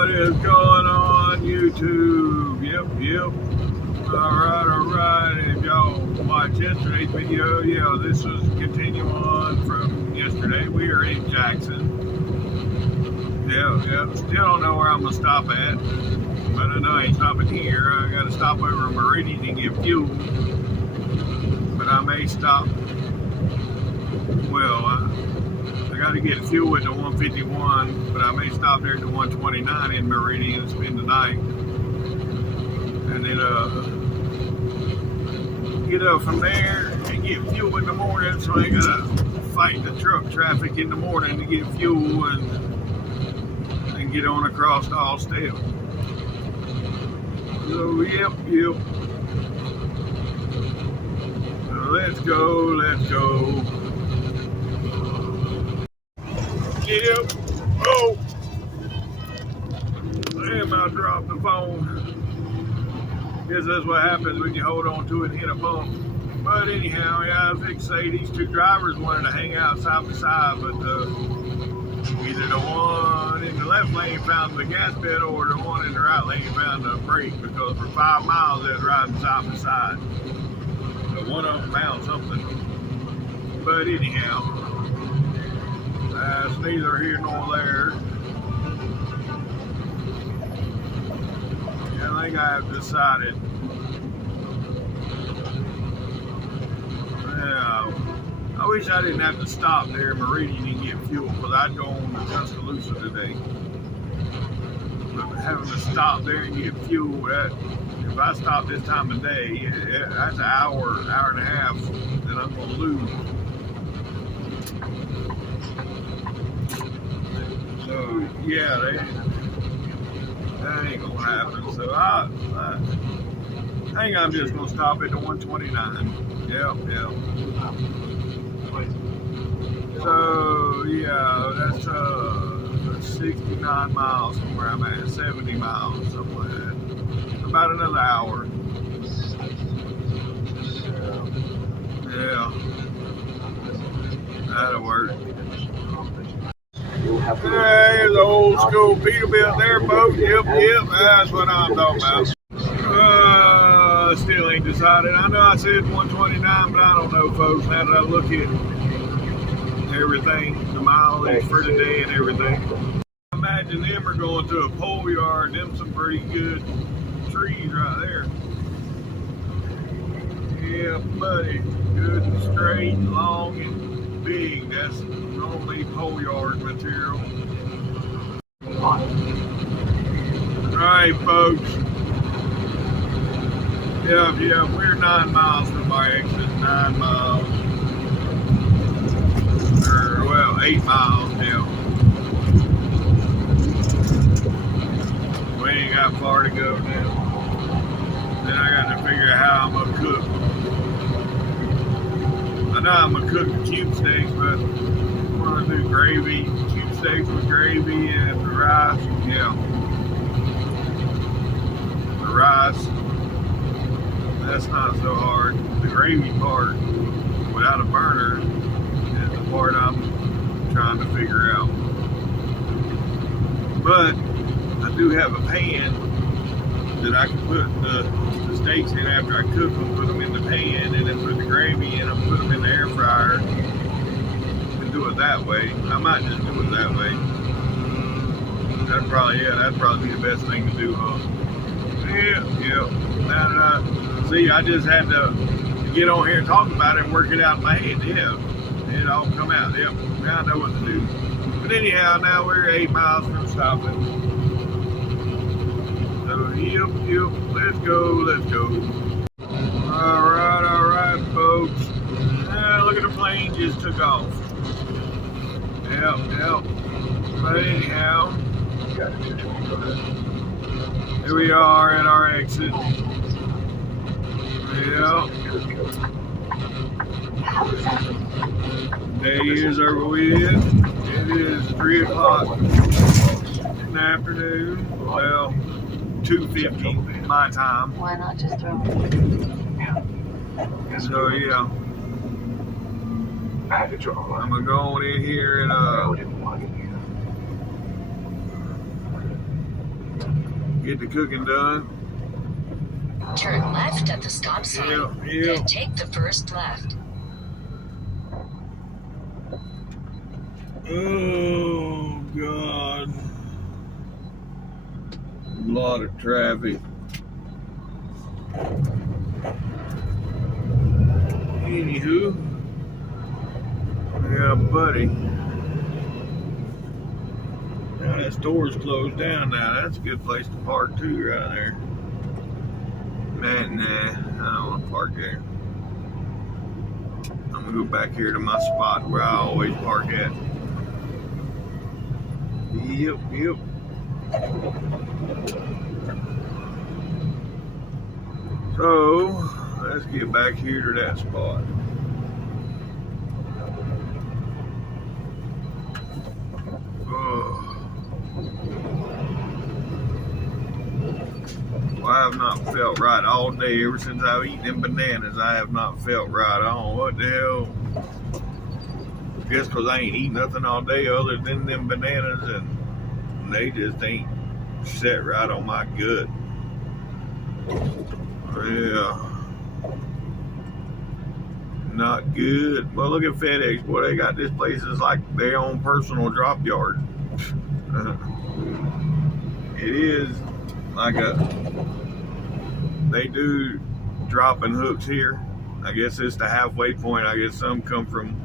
What is going on YouTube? Yep. Alright. If y'all watched yesterday's video, yeah, this was continuing on from yesterday. We are in Jackson. Yeah. Still don't know where I'm gonna stop at, but I know I ain't stopping here. I gotta stop over in Meridian and get fuel. But I may stop. Well, I got to get fuel at the 151, but I may stop there at the 129 in Meridian and spend the night. And then get up from there and get fuel in the morning, so I ain't got to fight the truck traffic in the morning to get fuel and get on across to Austell. So, yep. So let's go. Yep. Oh, damn, I dropped the phone. Guess that's what happens when you hold on to it and hit a bump. But anyhow, yeah, I was fixing to say these two drivers wanted to hang out side by side, but either the one in the left lane found the gas pedal or the one in the right lane found the brake, because for 5 miles they was riding side by side. So one of them found something. But anyhow, it's neither here nor there. I think I have decided. I wish I didn't have to stop there in Meridian and get fuel, because I'd go on to Tuscaloosa today. But having to stop there and get fuel, if I stop this time of day, that's an hour and a half that I'm going to lose. So yeah, that ain't gonna happen. So I think I'm just gonna stop at the 129. Yep. So yeah, that's 69 miles from where I'm at, 70 miles, something like that. About another hour. Yeah, that'll work. There's the old school Peterbilt there, folks. Yep, that's what I'm talking about. Still ain't decided. I know I said 129, but I don't know, folks. Now that I look at everything, the mileage for today and everything. I imagine them are going to a pole yard. Them some pretty good trees right there. Yeah, buddy. Good and straight, long and big. That's normally pole yard material. Alright, folks. Yeah, we're 9 miles from our exit. 9 miles. Or, well, 8 miles now. We ain't got far to go now. Then I got to figure out how I'm going to cook. I know I'm going to cook the cube steaks, but I'm going to do gravy, cube steaks with gravy and the rice. Yeah. The rice, that's not so hard. The gravy part, without a burner, is the part I'm trying to figure out. But I do have a pan that I can put the steaks in after I cook them, put them in the pan, and then put the gravy in them, put them in the air fryer, and do it that way. I might just do it that way. That'd probably be the best thing to do, huh? Yeah. Now that I just had to get on here and talk about it and work it out in my head. Yeah, it all come out. Yep, now I know what to do. But anyhow, now we're 8 miles from stopping. So, yep, let's go. Alright, folks. Look at the plane just took off. Yep. But anyhow, here we are at our exit. Yep. Day is over with. It is 3 o'clock in the afternoon. Well, 2:50 my time. Why not just throw them? So yeah, I'm gonna go on in here and get the cooking done. Turn left at the stop sign. Then take the first left. Oh, God. A lot of traffic. Anywho. Yeah, buddy. Now that store's closed down now. That's a good place to park too, right there. Nah, I don't want to park there. I'm gonna go back here to my spot where I always park at. Yep. So, let's get back here to that spot. Oh. Well, I have not felt right all day. Ever since I've eaten them bananas, I have not felt right. I don't know what the hell. I guess because I ain't eaten nothing all day other than them bananas, and they just ain't set right on my gut. Yeah. Not good. Well, look at FedEx. Boy, they got this place is like their own personal drop yard. It is like they do dropping hooks here. I guess it's the halfway point. I guess some come from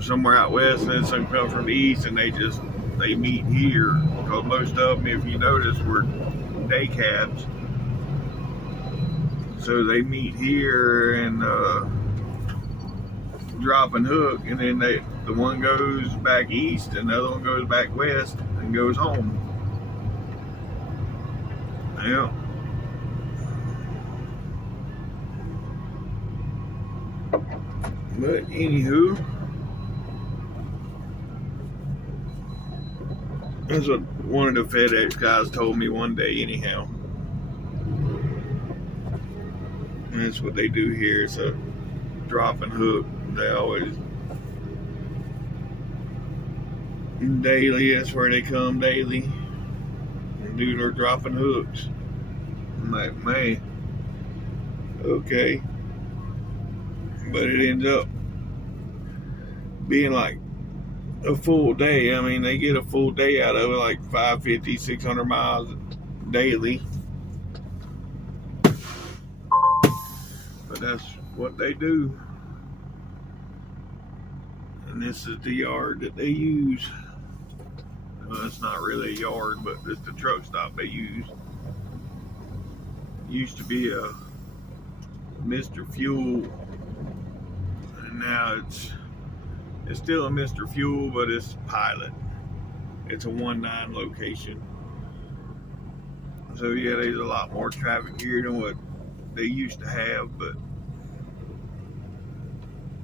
somewhere out west and then some come from the east, and they meet here. Because most of them, if you notice, were day cabs. So they meet here and drop and hook, and then the one goes back east and the other one goes back west and goes home. Yeah. But anywho, that's what one of the FedEx guys told me one day anyhow. And that's what they do here. It's a drop and hook. They always daily, that's where they come daily and do their dropping hooks. I'm like, man, okay. But it ends up being like a full day. I mean, they get a full day out of it, like 550, 600 miles daily. But that's what they do. And this is the yard that they use. Well, it's not really a yard, but it's the truck stop they use. It used to be a Mr. Fuel, and now it's still a Mr. Fuel, but it's Pilot. It's a 1-9 location. So yeah, there's a lot more traffic here than what they used to have, but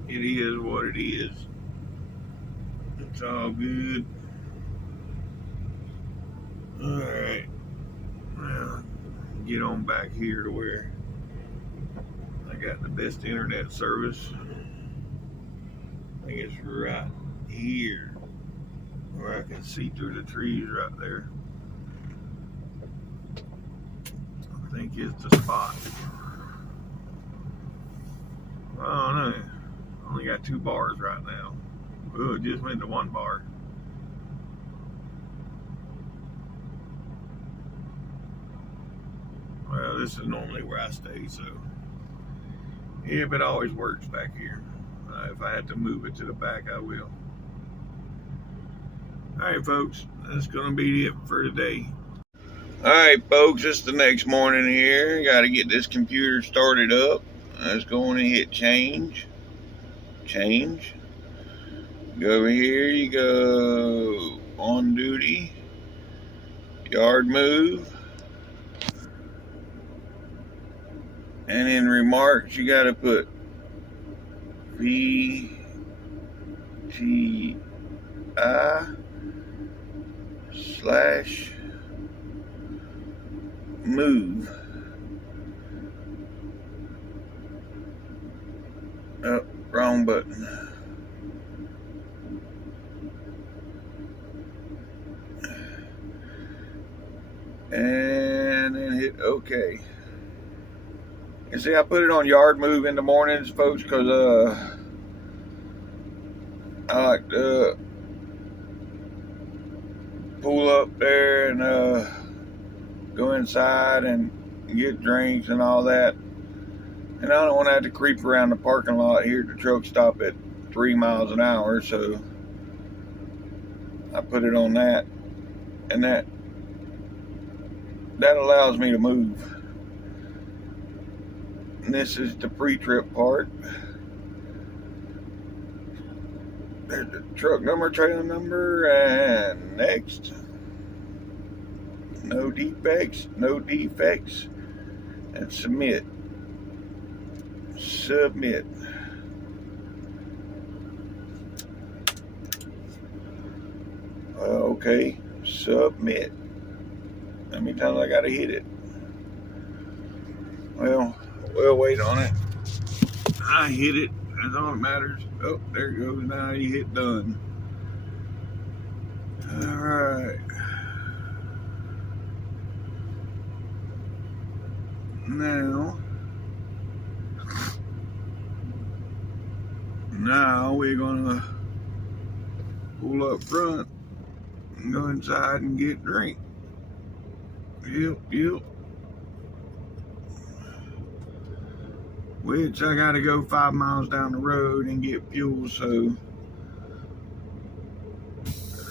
it is what it is. It's all good. Alright. Now, get on back here to where I got the best internet service. I think it's right here where I can see through the trees right there. I think it's the spot. I don't know. I only got 2 bars right now. Oh, it just went to 1 bar. Well, this is normally where I stay, so yeah, but it always works back here. If I had to move it to the back, I will. Alright, folks, that's gonna be it for today. Alright, folks, it's the next morning here. Gotta get this computer started up. Let's go on and hit change. Go over here, you go on duty, yard move, and in remarks you gotta put VTI/move. Oh, wrong button. and then hit OK. You see, I put it on yard move in the mornings, folks, because I like to pull up there and go inside and get drinks and all that. And I don't want to have to creep around the parking lot here at the truck stop at 3 miles an hour, so I put it on that, and that allows me to move. And this is the pre-trip part. There's the truck number, trailer number, and next. No defects, and submit. Submit. Okay, submit. How many times I gotta hit it? Well, we'll wait on it. I hit it. That's all that matters. Oh, there it goes. Now you hit done. All right. Now we're gonna pull up front and go inside and get a drink. Yep. Which I gotta go 5 miles down the road and get fuel, so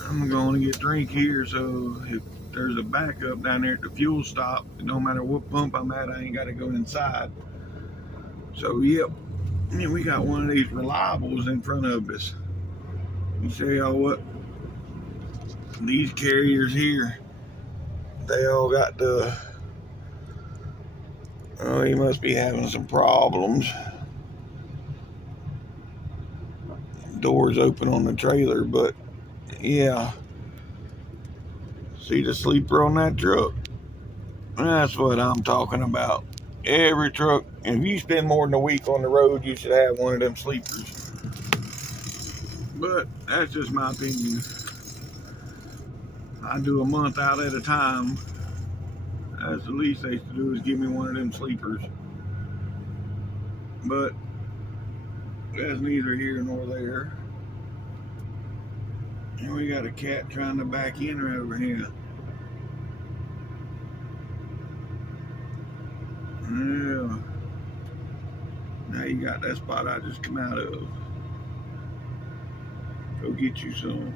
I'm going to get a drink here, so if there's a backup down there at the fuel stop, no matter what pump I'm at, I ain't gotta go inside. So yep, we got one of these reliables in front of us. You say, oh, what? These carriers here, they all got the, oh, he must be having some problems. Doors open on the trailer, but yeah. See the sleeper on that truck? That's what I'm talking about. Every truck, if you spend more than a week on the road, you should have one of them sleepers. But that's just my opinion. I do a month out at a time. That's the least they should do, is give me one of them sleepers. But that's neither here nor there. And we got a cat trying to back in over here. Yeah. Now you got that spot I just come out of. Go get you some.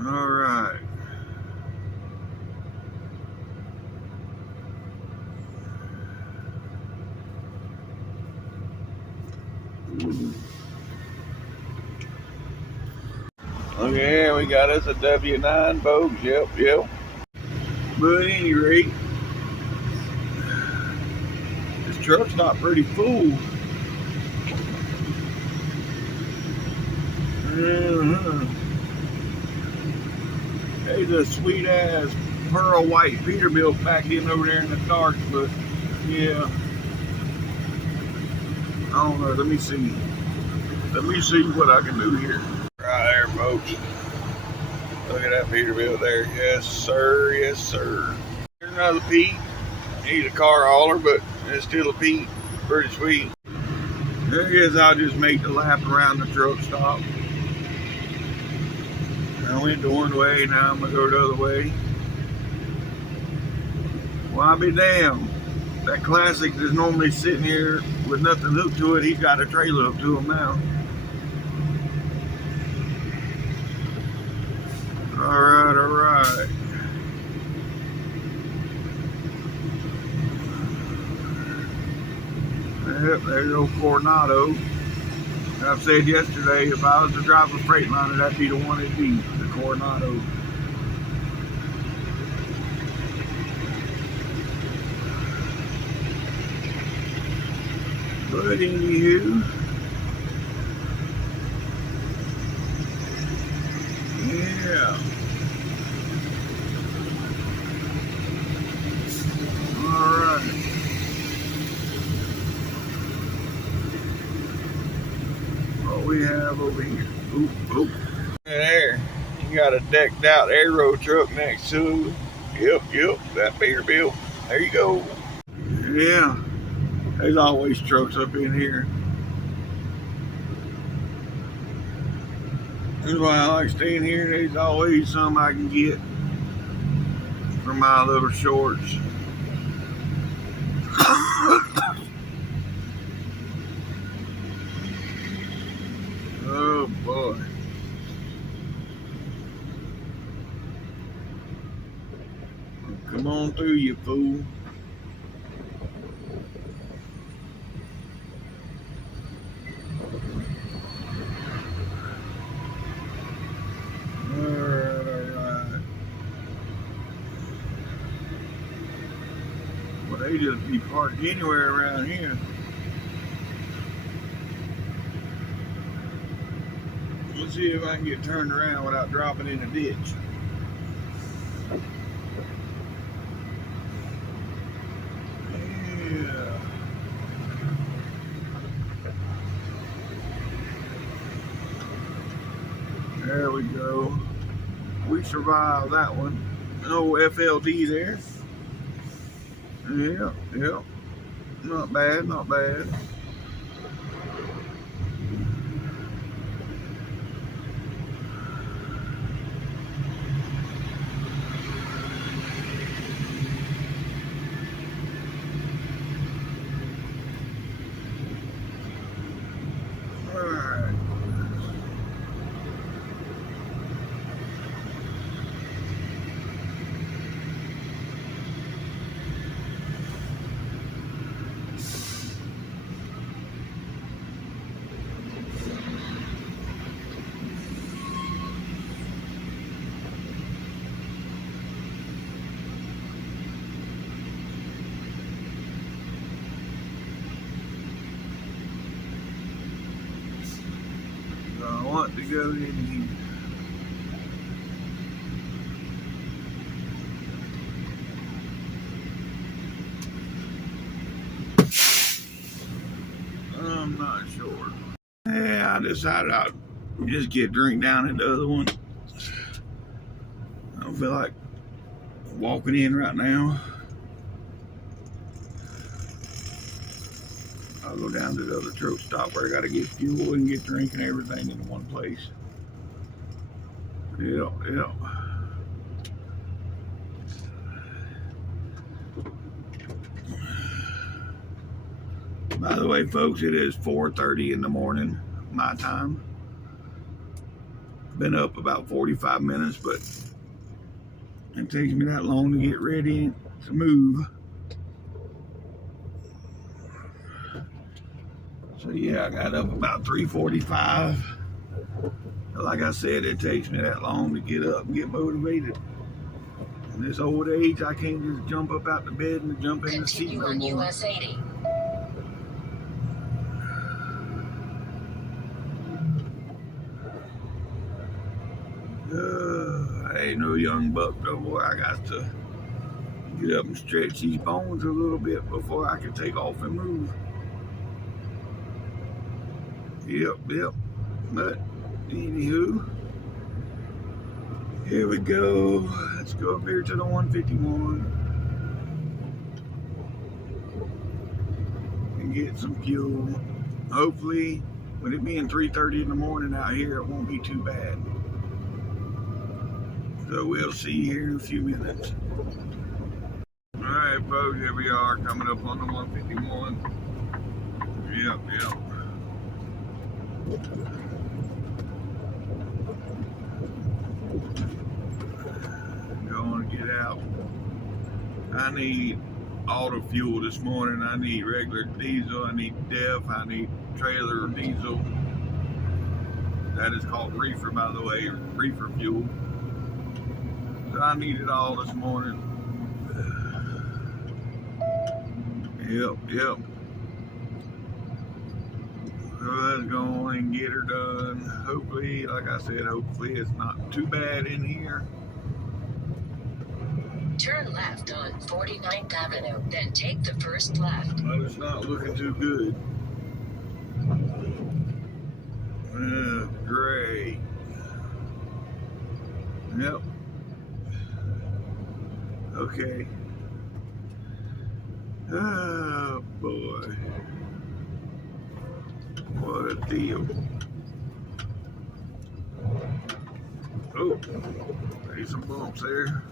All right. Okay, we got us a W9, folks. Yep. But at any rate, this truck's not pretty full. There's a sweet ass pearl white Peterbilt back in over there in the dark, but yeah. I don't know, let me see what I can do here. Right there, folks. Look at that Peterbilt there. Yes, sir. Here's another Pete. He's a car hauler, but it's still a Pete. Pretty sweet. I guess I'll just make the lap around the truck stop. I went to one way, now I'm gonna go the other way. Well, I'll be damned. That Classic is normally sitting here with nothing hooked to it. He's got a trailer hooked to him now. All right. Yep, there's old Coronado. I've said yesterday, if I was to drive a Freightliner, that'd be the one it'd be, the Coronado. But anywho, yeah. All right. What we have over here. Oop, oop. There, you got a decked out aero truck next to. Yep, that Peterbilt. There you go. Yeah, there's always trucks up in here. That's why I like staying here. There's always some I can get for my little shorts. Oh boy. Come on through, you fool. Alright. Well, they just be parked anywhere around here. Let's see if I can get turned around without dropping in a ditch. Yeah. There we go. We survived that one. No FLD there. Yeah. Not bad, not bad. Alright. I want to go in here. I'm not sure. Yeah, I decided I'd just get a drink down at the other one. I don't feel like walking in right now. I'll go down to the other truck stop where I gotta get fuel and get drink and everything in one place. Yeah. By the way, folks, it is 4:30 in the morning, my time. Been up about 45 minutes, but it takes me that long to get ready to move. So yeah, I got up about 3:45. Like I said, it takes me that long to get up and get motivated. In this old age, I can't just jump up out the bed and jump in the seat no more. US 80. I ain't no young buck though, boy. I got to get up and stretch these bones a little bit before I can take off and move. Yep. But anywho, here we go. Let's go up here to the 151 and get some fuel. Hopefully, with it being 3:30 in the morning out here, it won't be too bad. So we'll see here in a few minutes. Alright, folks, here we are coming up on the 151. Yep. Going to get out. I need auto fuel this morning. I need regular diesel. I need DEF. I need trailer diesel. That is called reefer, by the way, reefer fuel. So I need it all this morning. Yep. So let's go on and get her done. Hopefully, like I said, hopefully it's not too bad in here. Turn left on 49th Avenue, then take the first left. Well, it's not looking too good. Great. Yep. Okay. Oh boy. What a deal. Oh, there's some bumps there.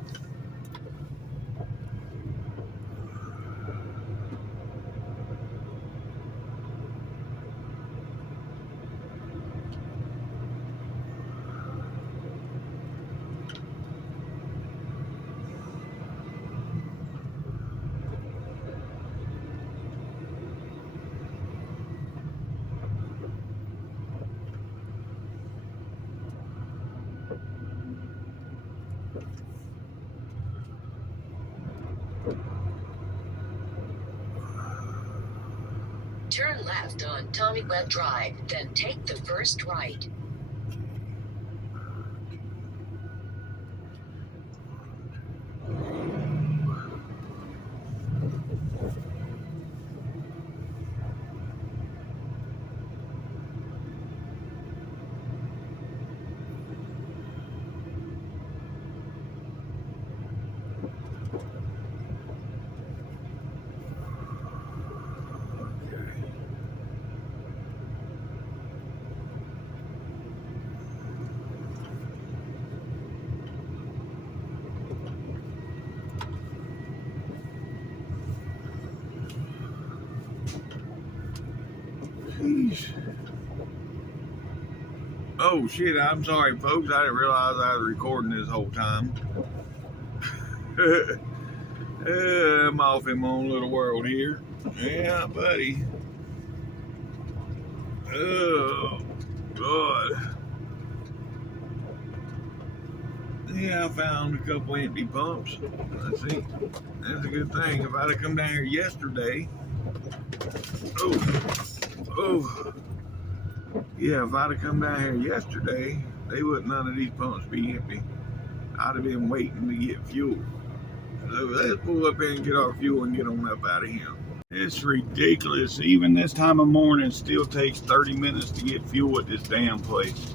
Turn left on Tommy Webb Drive, then take the first right. Jeez. Oh shit, I'm sorry folks, I didn't realize I was recording this whole time. I'm off in my own little world here. Yeah, buddy. Oh, God. Yeah, I found a couple empty pumps. Let's see. That's a good thing. If I'd have come down here yesterday. Oh. Yeah, if I'd have come down here yesterday, they wouldn't none of these pumps be empty. I'd have been waiting to get fuel. So let's pull up here and get our fuel and get on up out of here. It's ridiculous. Even this time of morning, it still takes 30 minutes to get fuel at this damn place.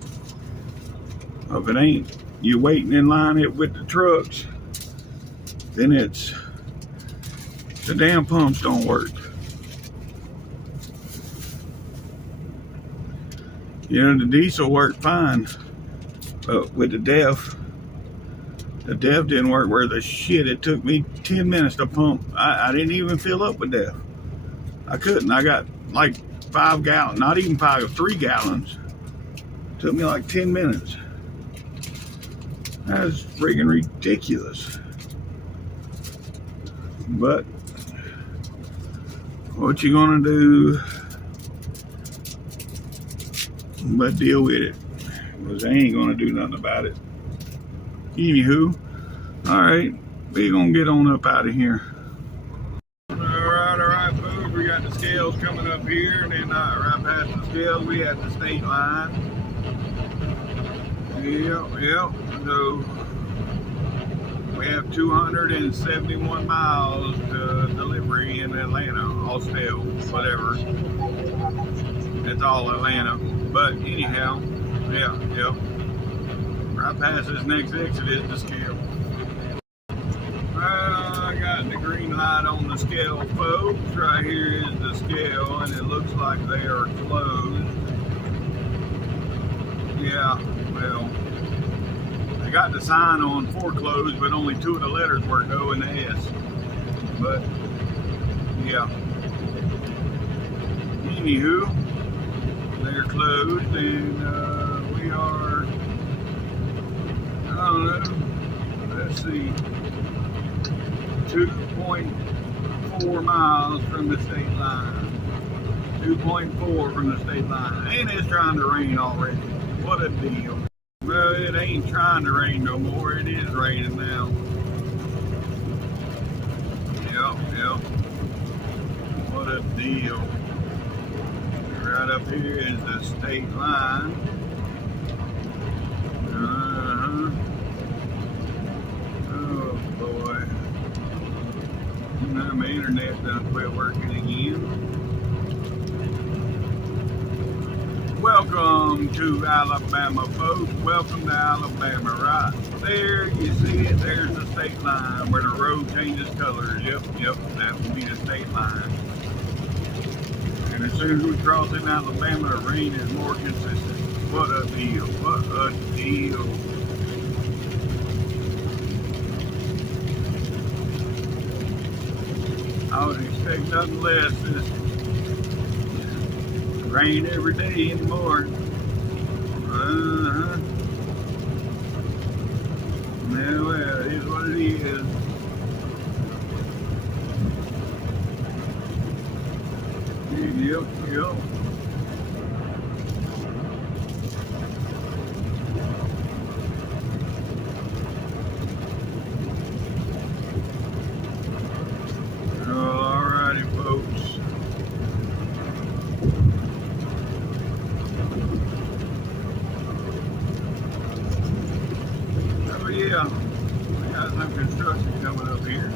If it ain't, you're waiting in line with the trucks, then it's, the damn pumps don't work. You know, the diesel worked fine, but with the DEF didn't work worth the shit. It took me 10 minutes to pump. I didn't even fill up with DEF. I couldn't. I got like 5 gallons, not even 5, 3 gallons. It took me like 10 minutes. That's friggin' ridiculous. But what you gonna do but deal with it, because I ain't gonna do nothing about it. Anywho, alright, we're gonna get on up out of here. Alright, folks, we got the scales coming up here, and then right past the scales, we have the state line. Yep, so we have 271 miles to delivery in Atlanta, Austell, whatever. It's all Atlanta. But anyhow, yeah. Right past this next exit is the scale. Well, I got the green light on the scale, folks. Right here is the scale, and it looks like they are closed. Yeah, well, I got the sign on for closed, but only 2 of the letters were O and S. But, yeah. Anywho, they're closed, and we are, I don't know, let's see, 2.4 miles from the state line. 2.4 from the state line. And it's trying to rain already. What a deal. Well, it ain't trying to rain no more. It is raining now. Yep. What a deal. Right up here is the state line. Oh boy. Now my internet done quit working again. Welcome to Alabama, folks. Welcome to Alabama. Right there, you see it. There's the state line where the road changes colors. Yep, that will be the state line. And as soon as we cross in Alabama, the rain is more consistent. What a deal. What a deal. I would expect nothing less than rain every day anymore. Well, it is what it is. Yep. Alrighty, folks. Oh yeah, we got some construction coming up here.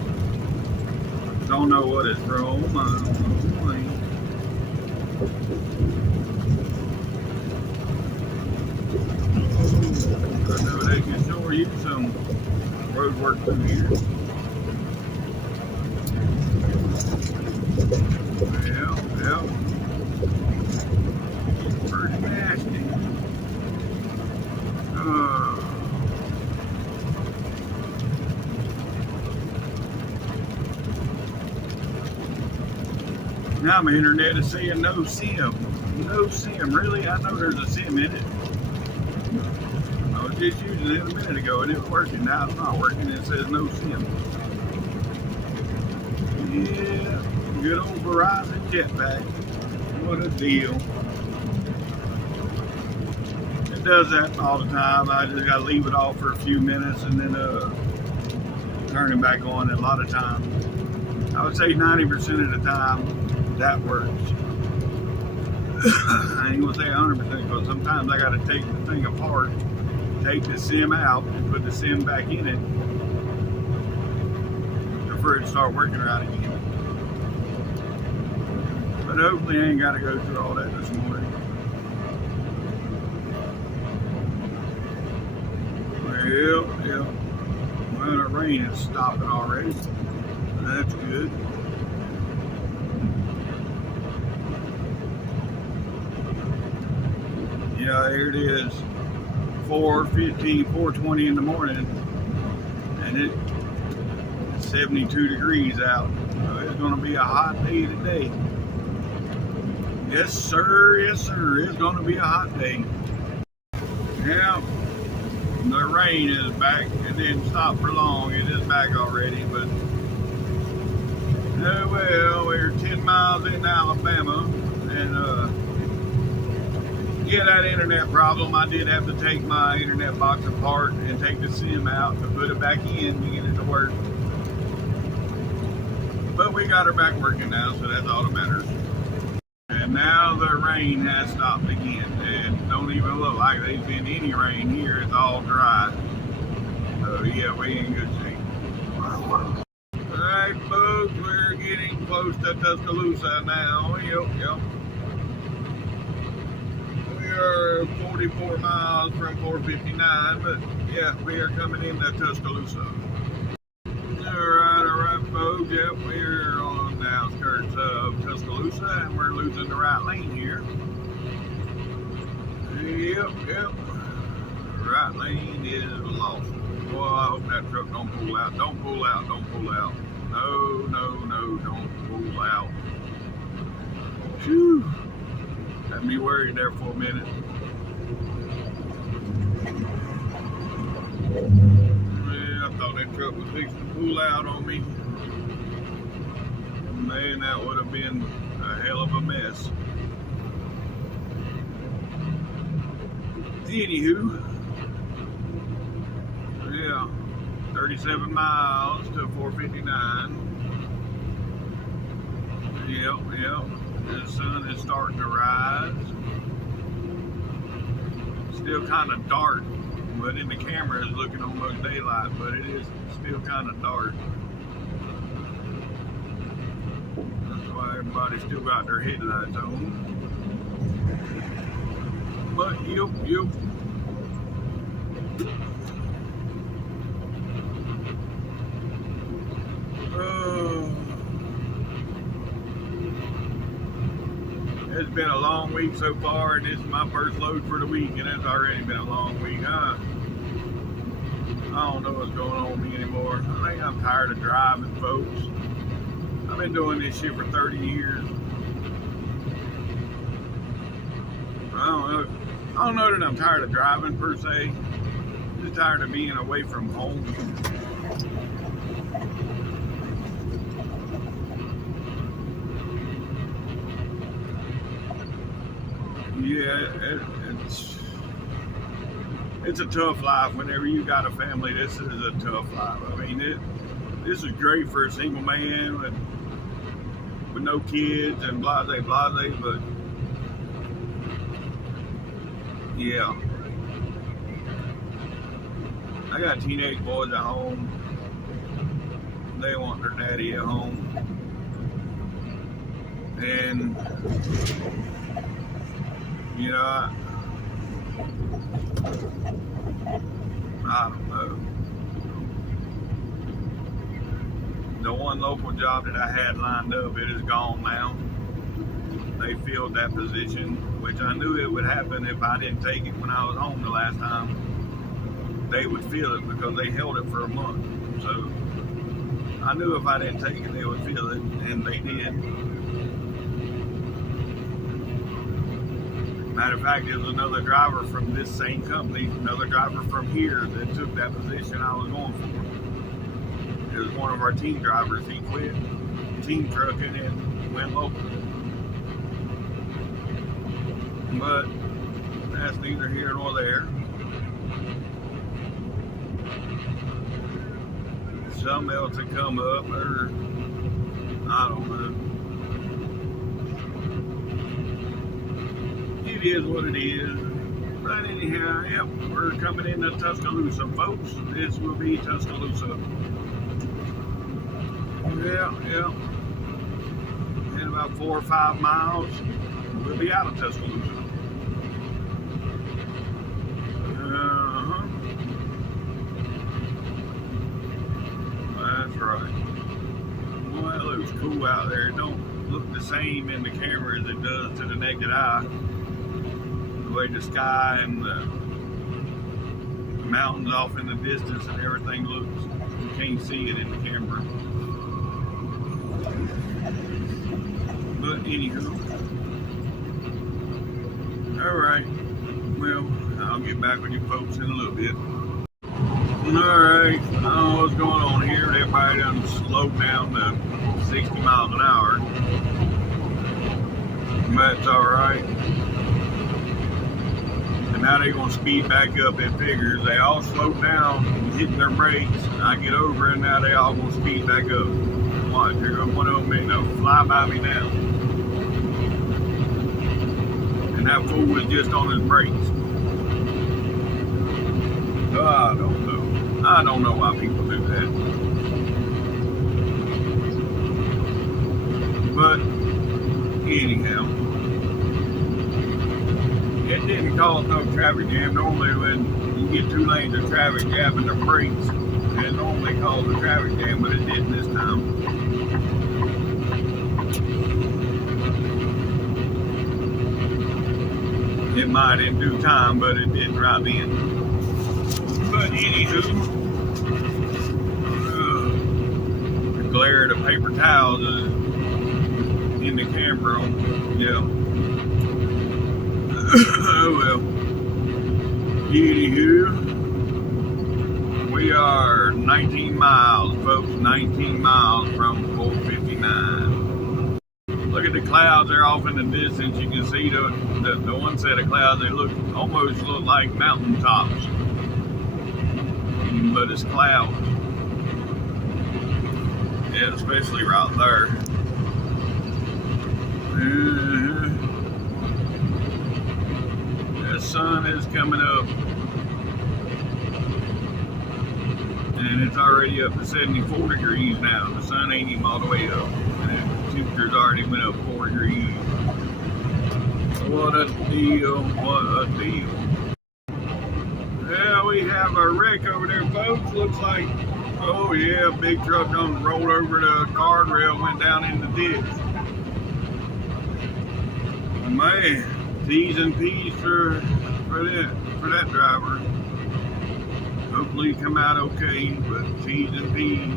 Don't know what it's from. I don't know. I know they can sure use some road work through here. Yeah. Pretty nasty. Now my internet is saying no SIM. No SIM, really? I know there's a SIM in it. I was just using it a minute ago and it was working. Now it's not working. It says no SIM. Yeah, good old Verizon jetpack. What a deal. It does that all the time. I just got to leave it off for a few minutes and then turn it back on. And a lot of times, I would say 90% of the time, that works. I ain't gonna say 100% because sometimes I gotta take the thing apart, take the SIM out, and put the SIM back in it for it to start working right again. But hopefully I ain't gotta go through all that this morning. Well, the rain is stopping already. That's good. Yeah, here it is, 4:15, 4:20 in the morning, and it's 72 degrees out. So it's going to be a hot day today. Yes, sir. It's going to be a hot day. Yeah, the rain is back. It didn't stop for long. It is back already, but oh well, we're 10 miles in Alabama, and yeah, that internet problem, I did have to take my internet box apart and take the SIM out to put it back in to get it to work. But we got her back working now, so that's all that matters. And now the rain has stopped again. And don't even look like there's been any rain here. It's all dry. So yeah, we in good shape. Alright, folks, we're getting close to Tuscaloosa now. Yep. We are 44 miles from 459, but yeah, we are coming into Tuscaloosa. Alright, folks. Yep, we're on the outskirts of Tuscaloosa, and we're losing the right lane here. Yep. Right lane is lost. Boy, I hope that truck don't pull out. Don't pull out. No, don't pull out. Phew. Had me worried there for a minute. Yeah, I thought that truck was fixing to pull out on me. Man, that would have been a hell of a mess. Anywho, yeah, 37 miles to 459. Yep. The sun is starting to rise. Still kind of dark, but in the camera it's looking almost daylight, but it is still kind of dark. That's why everybody still got their headlights on. But yep. It's been a long week so far, and this is my first load for the week, and it's already been a long week. I don't know what's going on with me anymore. I think I'm tired of driving, folks. I've been doing this shit for 30 years. I don't know that I'm tired of driving per se. I'm just tired of being away from home. Yeah, it's a tough life. Whenever you got a family, this is a tough life. I mean, this is great for a single man with no kids and blase, but yeah. I got teenage boys at home. They want their daddy at home. And, you know, I don't know. The one local job that I had lined up, it is gone now. They filled that position, which I knew it would happen if I didn't take it when I was home the last time. They would fill it because they held it for a month. So I knew if I didn't take it, they would fill it, and they did. Matter of fact, there was another driver from this same company, another driver from here that took that position I was going for. It was one of our team drivers. He quit team trucking and went local. But that's neither here nor there. Something else to come up, or I don't know. It is what it is. But anyhow, yep, we're coming into Tuscaloosa, folks. This will be Tuscaloosa. Yeah. In about 4 or 5 miles, we'll be out of Tuscaloosa. That's right. Well, it looks cool out there. It don't look the same in the camera as it does to the naked eye. The way the sky and the mountains off in the distance and everything looks. You can't see it in the camera. But anywho. Alright. Well, I'll get back with you folks in a little bit. Alright, I don't know what's going on here. Everybody done slowed down to 60 miles an hour. That's alright. And now they're going to speed back up. It figures they all slowed down, hitting their brakes. I get over and now they all going to speed back up. Watch, here goes one of them, they'll fly by me now. And that fool was just on his brakes. I don't know. I don't know why people do that. But anyhow, it didn't cause no traffic jam. Normally when you get 2 lanes of traffic jamming the brakes, it normally causes a traffic jam, but it didn't this time. It might in due time, but it didn't right then. But anywho, the glare of the paper towels is in the camera. Yeah. Oh well. Anywho, we are 19 miles, folks. 19 miles from 459. Look at the clouds. They're off in the distance. You can see the one set of clouds. They almost look like mountain tops. But it's clouds. Yeah, especially right there. The sun is coming up. And it's already up to 74 degrees now. The sun ain't even all the way up. And the temperature's already went up 4 degrees. What a deal, what a deal. Yeah, we have a wreck over there, folks. Looks like, oh yeah, big truck done rolled over the guardrail, went down in the ditch. Man, T's and P's for that driver. Hopefully he come out okay, but T's and P's.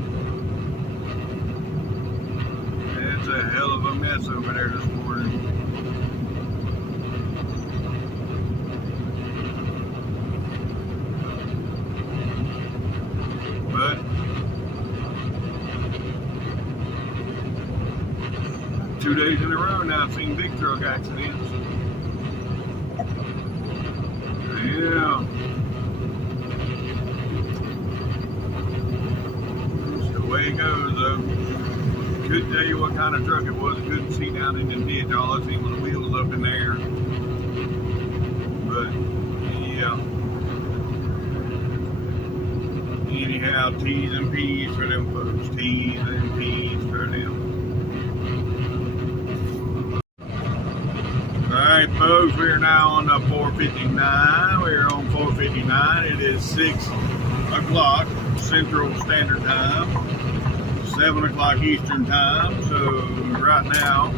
It's a hell of a mess over there this morning. But 2 days in a row now I've seen big truck accidents. Yeah. That's the way it goes though. Couldn't tell you what kind of truck it was. Couldn't see down in the ditch. All I seen was the wheels up in the air. But yeah. Anyhow, T's and P's for them folks. T's and P's for them. Alright folks, we're now on the 459. We're on 459. It is 6 o'clock Central Standard Time, 7 o'clock Eastern Time. So right now,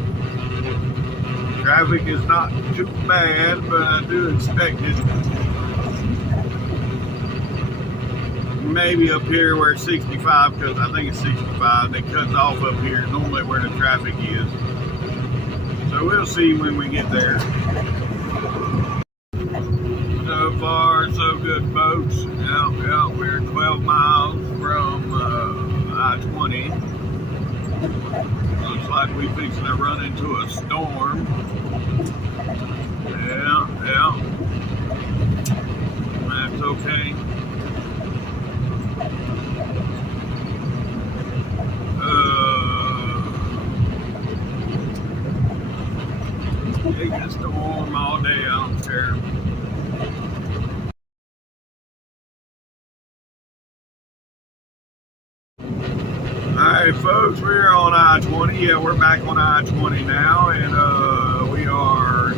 traffic is not too bad, but I do expect it. Maybe up here where it's 65, because I think it's 65. They cut off up here, normally where the traffic is. So we'll see when we get there. So far, so good, folks. Yeah, we're 12 miles from I-20. Looks like we're fixing to run into a storm. Yeah. That's okay. It can storm all day, I don't care. Alright folks, we're on I-20. Yeah, we're back on I-20 now, and we are,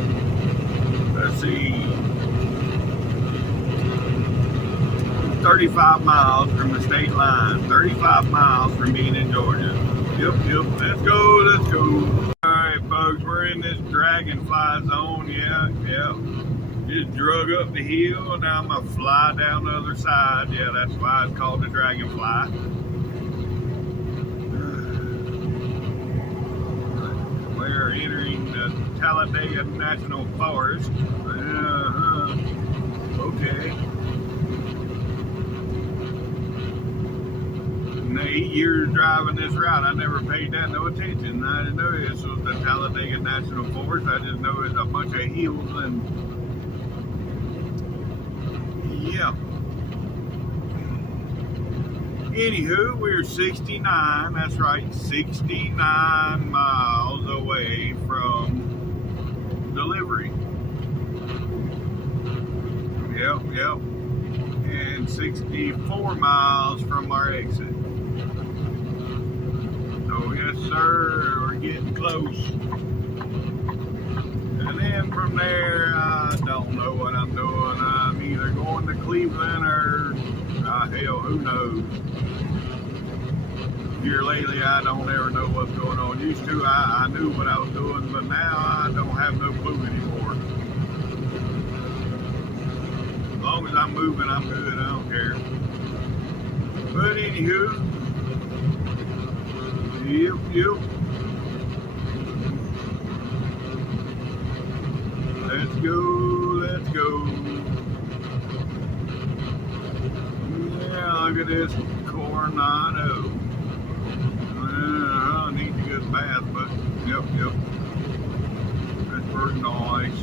let's see, 35 miles from the state line. 35 miles from being in Georgia. Yep, let's go. Alright folks, we're in this dragonfly zone, yeah. Just drug up the hill, now I'm gonna fly down the other side. Yeah, that's why it's called the dragonfly. We're entering the Talladega National Forest. Okay. In 8 years driving this route, I never paid that no attention. I didn't know this was the Talladega National Forest. I just know it's a bunch of hills and yeah. Anywho, we're 69, that's right, 69 miles away from delivery. Yep. And 64 miles from our exit. So yes sir, we're getting close. And then from there, I don't know what I'm doing. I'm either going to Cleveland or hell, who knows. Here lately, I don't ever know what's going on. Used to, I knew what I was doing, but now I don't have no clue anymore. As long as I'm moving, I'm good. I don't care. But anywho, yep. Let's go. Yeah, look at this Coronado. I need to get a bath, but yep. That's pretty nice.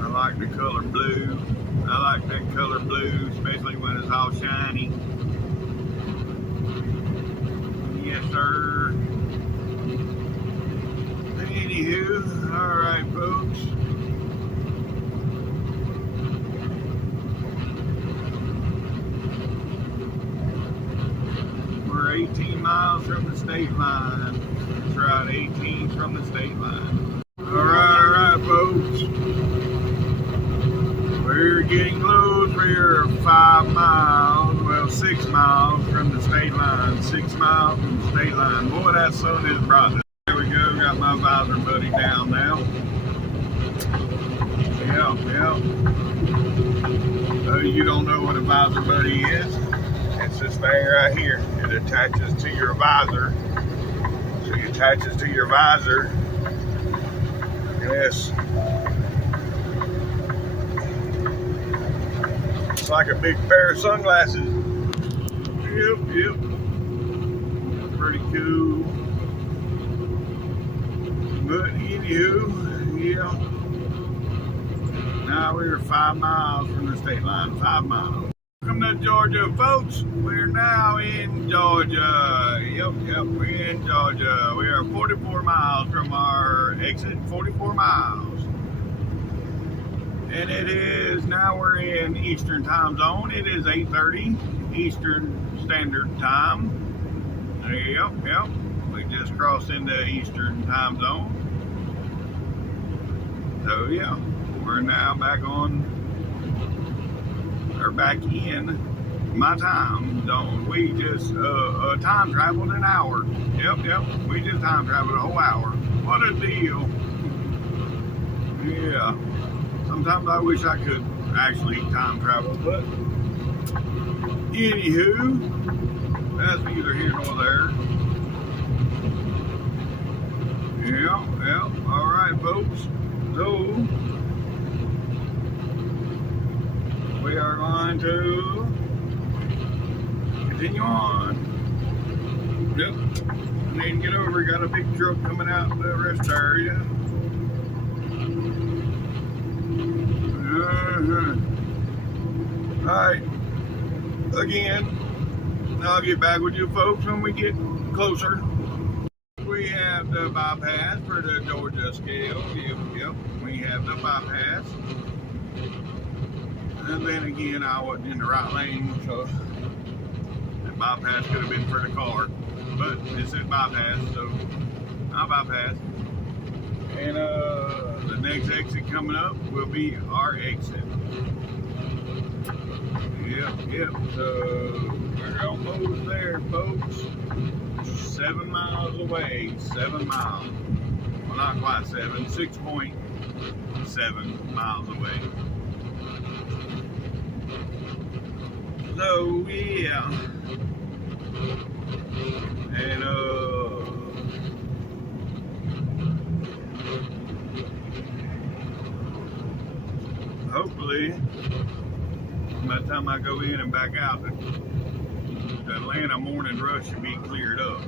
I like the color blue. I like that color blue, especially when it's all shiny. Yes, sir. Anywho, alright, folks. We're 18 miles miles from the state line. That's right, 18 from the state line. All right, folks. We're getting close. We're 5 miles, well, 6 miles from the state line. 6 miles from the state line. Boy, that sun is bright. There we go. Got my visor buddy down now. Yeah. So you don't know what a visor buddy is? It's this thing right here. It attaches to your visor. So it attaches to your visor. Yes. It's like a big pair of sunglasses. Yep. Pretty cool. But anywho, yeah. Now we're 5 miles from the state line. 5 miles. Welcome to Georgia, folks. We're now in Georgia. Yep, we're in Georgia. We are 44 miles from our exit. 44 miles. And it is, now we're in Eastern time zone. It is 8:30 Eastern Standard Time. Yep. We just crossed into Eastern time zone. So yeah, we're now back on, or back in my time zone. We just time traveled an hour. Yep. We just time traveled a whole hour. What a deal. Yeah. Sometimes I wish I could actually time travel, but anywho, that's neither here nor there. Yeah. All right, folks. So we are going to continue on. Yep. I need to get over. Got a big truck coming out the rest area. Alright, again, I'll get back with you folks when we get closer. We have the bypass for the Georgia scale. Yep, we have the bypass. And then again, I wasn't in the right lane, so that bypass could have been for the car. But it said bypass, so I bypassed. And the next exit coming up will be our exit. Yep. So we're almost there, folks. 7 miles away. 7 miles. Well, not quite 7. 6.7 miles away. So yeah. And hopefully, by the time I go in and back out, the Atlanta morning rush should be cleared up.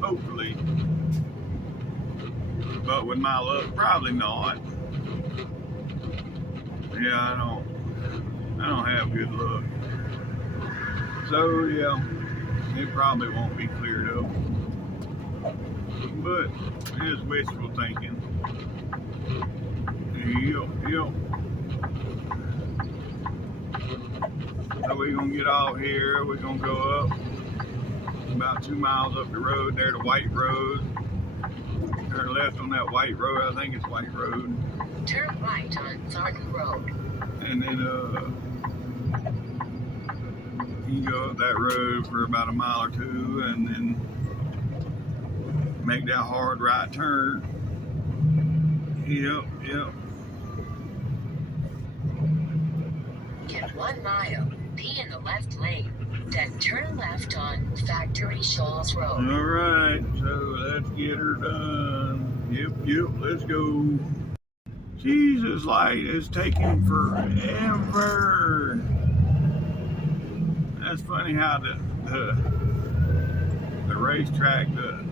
Hopefully. But with my luck, probably not. Yeah, I don't have good luck. So yeah, it probably won't be cleared up. But it's wishful thinking. Yep. So we're gonna get off here. We're gonna go up about 2 miles up the road. There, the white road. Turn left on that white road. I think it's white road. Turn right on Thornton Road. And then you go up that road for about a mile or two, and then make that hard right turn. Yep. In 1 mile, be in the left lane. Then turn left on Factory Shoals Road. All right, so let's get her done. Yep, let's go. Jesus, light is taking forever. That's funny how the racetrack, the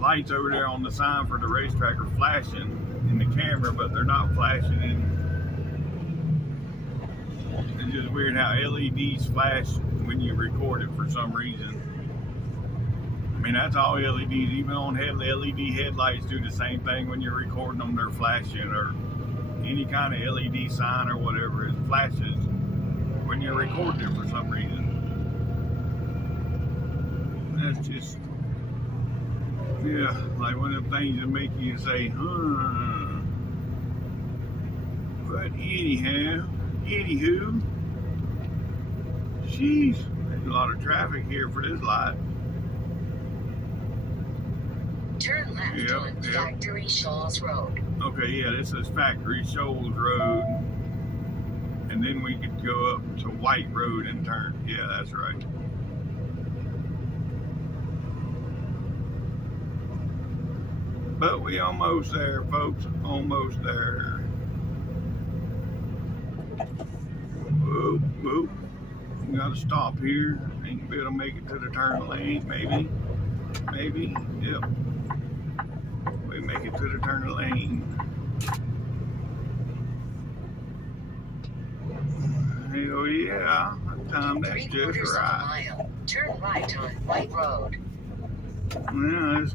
lights over there on the sign for the racetrack are flashing in the camera, but they're not flashing in. It's just weird how LEDs flash when you record it for some reason. I mean, that's all LEDs. Even on LED headlights do the same thing when you're recording them. They're flashing, or any kind of LED sign or whatever. It flashes when you're recording it for some reason. That's just, yeah, like one of them things that make you say, huh. But anyhow, anywho, jeez, there's a lot of traffic here for this light. Turn left on Factory Shoals Road. Okay, yeah, this is Factory Shoals Road. And then we could go up to White Road and turn. Yeah, that's right. But we almost there, folks. Almost there. Whoop, whoop. We gotta stop here. Ain't gonna be able to make it to the turn lane. Maybe. Maybe. Yep. We make it to the turn lane. Hell yeah. That time that's just right. Mile. Turn right on White Road. Yeah,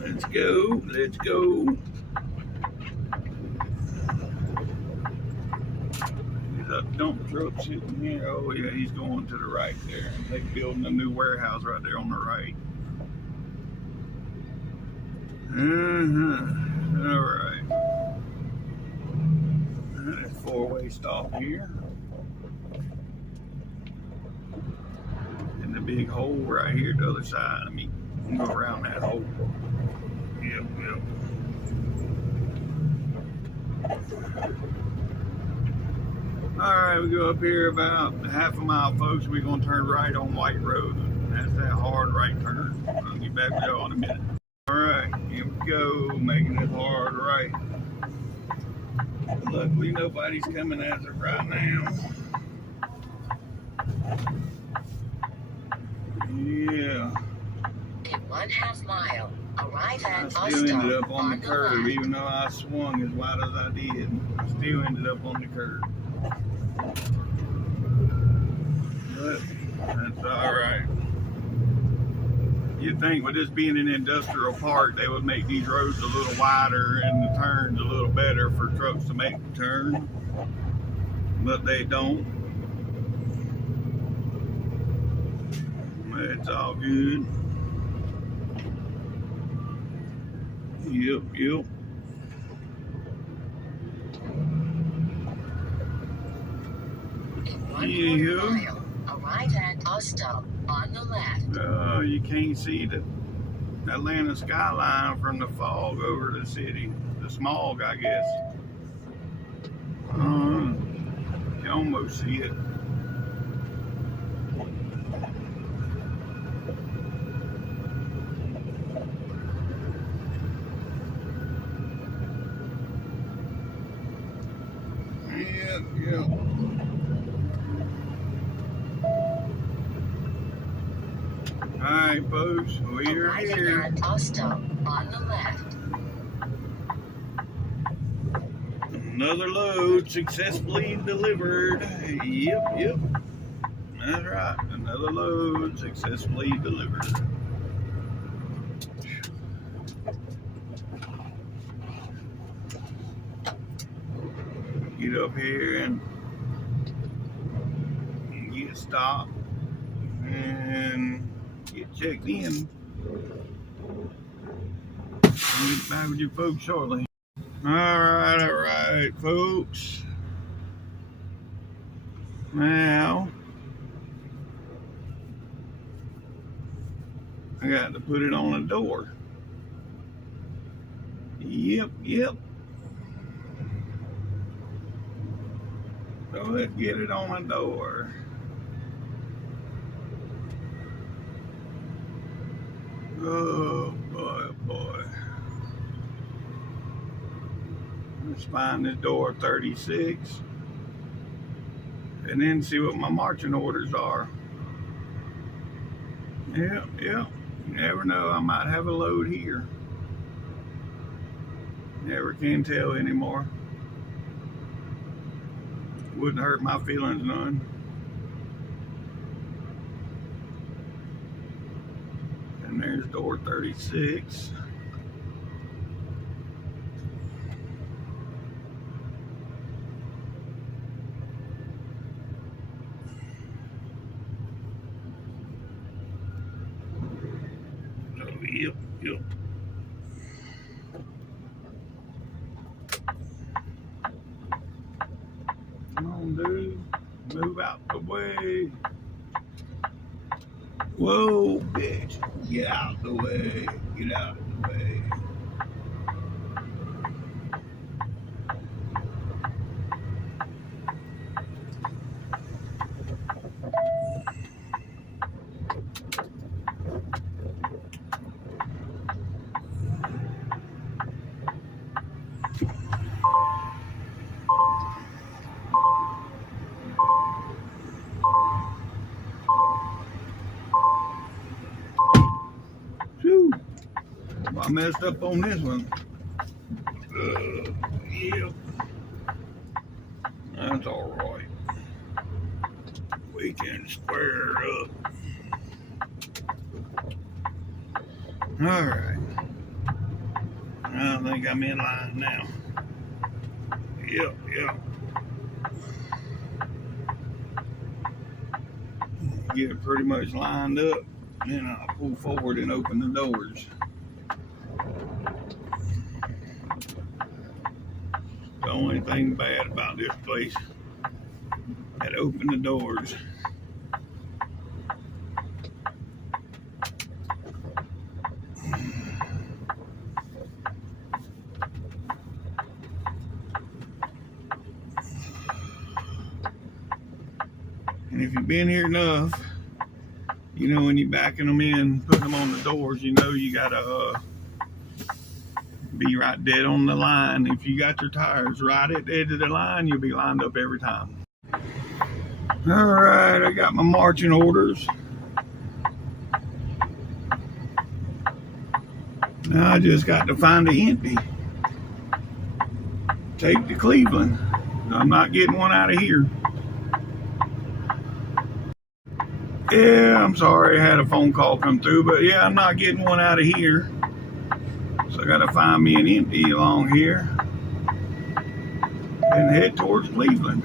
let's go. Let's go. There's a dump truck sitting here. Oh yeah, he's going to the right there. They're building a new warehouse right there on the right. All right. There's a four-way stop here. And the big hole right here to the other side. I mean, go around that hole. Yep, yep. Alright, we go up here about half a mile, folks. We're going to turn right on White Road. That's that hard right turn. I'll get back to y'all in a minute. Alright, here we go, making it hard right. Luckily, nobody's coming as of right now. Yeah. In 1/2 mile, arrive at I still ended Austell up on the curve, even though I swung as wide as I did. I still ended up on the curve. But that's alright. You'd think with this being an industrial park, they would make these roads a little wider and the turns a little better for trucks to make the turn. But they don't. It's all good. Yep, yep. In 1/4 mile, arrive at Austell on the left. Oh, you can't see the Atlanta skyline from the fog over the city. The smog, I guess. You can almost see it. Yep. Alright, folks, we're here. At Austell on the left. Another load successfully delivered. Yep. That's right. Another load successfully delivered. Get up here and get stopped and get checked in. I'll get back with you folks shortly. All right, folks. Now, I got to put it on a door. Yep. So let's get it on a door. Oh boy. Let's find this door 36 and then see what my marching orders are. Yep. You never know, I might have a load here. Never can tell anymore. Wouldn't hurt my feelings none. And there's door 36. Yep. Come on, dude. Move out the way. Whoa, bitch. Get out the way. Get out the way. Whew. I messed up on this one. Yep. That's all right. We can square up. All right. I think I'm in line now. Yep. Get it pretty much lined up. Then I'll pull forward and open the doors. The only thing bad about this place, had to open the doors. And if you've been here enough, you know when you're backing them in, putting them on the doors, you know you gotta be right dead on the line. If you got your tires right at the edge of the line, you'll be lined up every time. All right, I got my marching orders. Now I just got to find the empty. Take to Cleveland. I'm not getting one out of here. Yeah, I'm sorry, I had a phone call come through, but yeah, I'm not getting one out of here. So I gotta find me an empty along here and head towards Cleveland.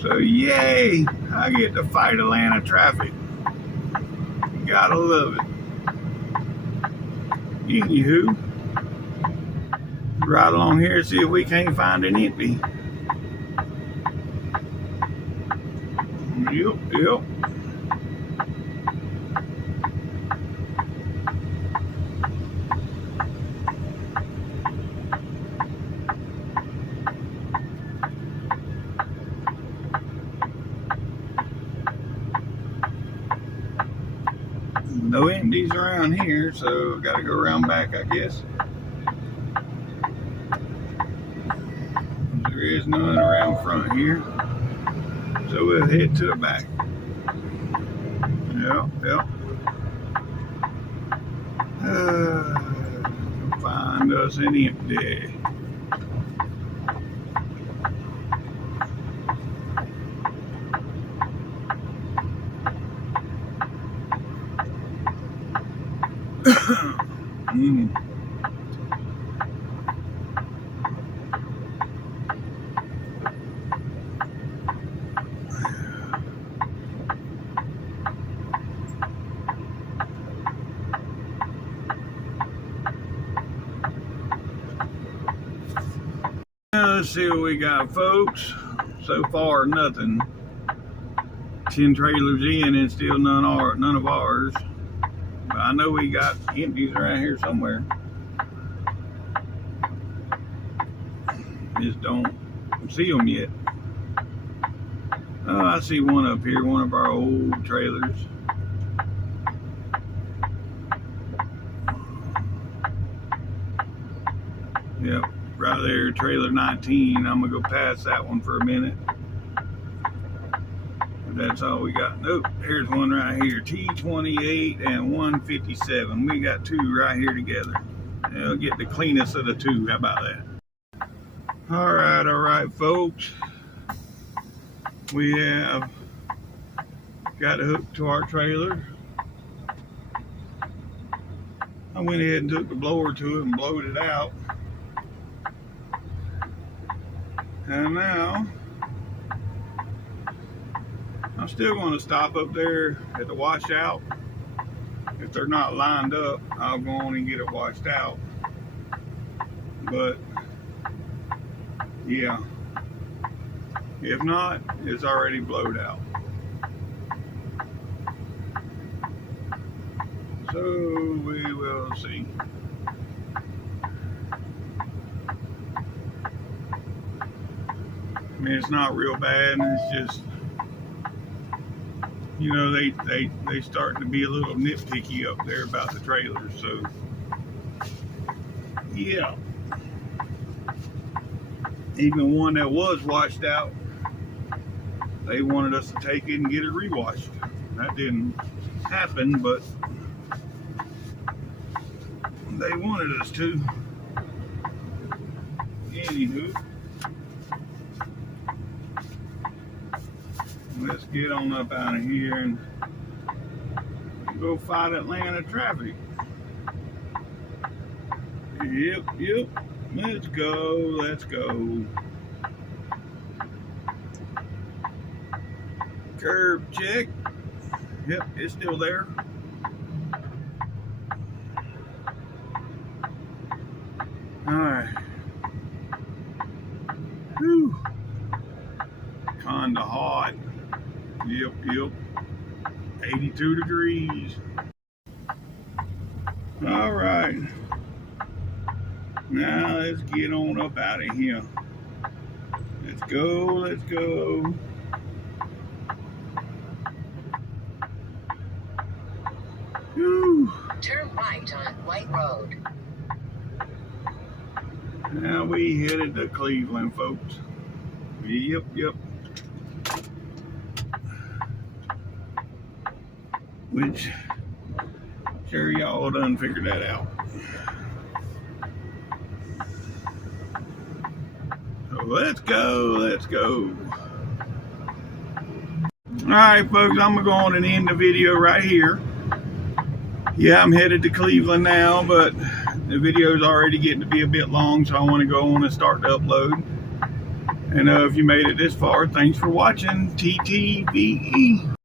So yay, I get to fight Atlanta traffic. Gotta love it. Anywho, right along here, see if we can't find an empty. Yep. No empties around here, so gotta go around back, I guess. There is none around front here, so we'll head to the back. Yep. Find us an empty. Let's see what we got, folks. So far, nothing. 10 trailers in and still none of ours. But I know we got empties around here somewhere. Just don't see them yet. Oh, I see one up here, one of our old trailers. Yep, right there, trailer 19. I'm gonna go past that one for a minute. That's all we got. Nope, here's one right here, T28 and 157. We got two right here together. They'll get the cleanest of the two. How about that? All right, folks. We have got it hooked to our trailer. I went ahead and took the blower to it and blowed it out. And now I'm still going to stop up there at the washout If they're not lined up, I'll go on and get it washed out. But yeah, if not, it's already blowed out. So we will see. I mean, it's not real bad, and it's just, you know, they starting to be a little nitpicky up there about the trailers. So yeah, even one that was washed out, they wanted us to take it and get it rewashed. That didn't happen, but they wanted us to. Anywho, let's get on up out of here and go fight Atlanta traffic. Yep. Let's go. Curb check. Yep, it's still there. Alright. Whew. Kinda hot. Yep. 82 degrees. Alright. Now let's get on up out of here. Let's go. Whew. Turn right on White Road. Now we headed to Cleveland, folks. Yep. Which, sure y'all done figured that out. So let's go. Alright, folks, I'm gonna go on and end the video right here. Yeah, I'm headed to Cleveland now, but the video is already getting to be a bit long, so I want to go on and start to upload. And if you made it this far, thanks for watching. TTVE.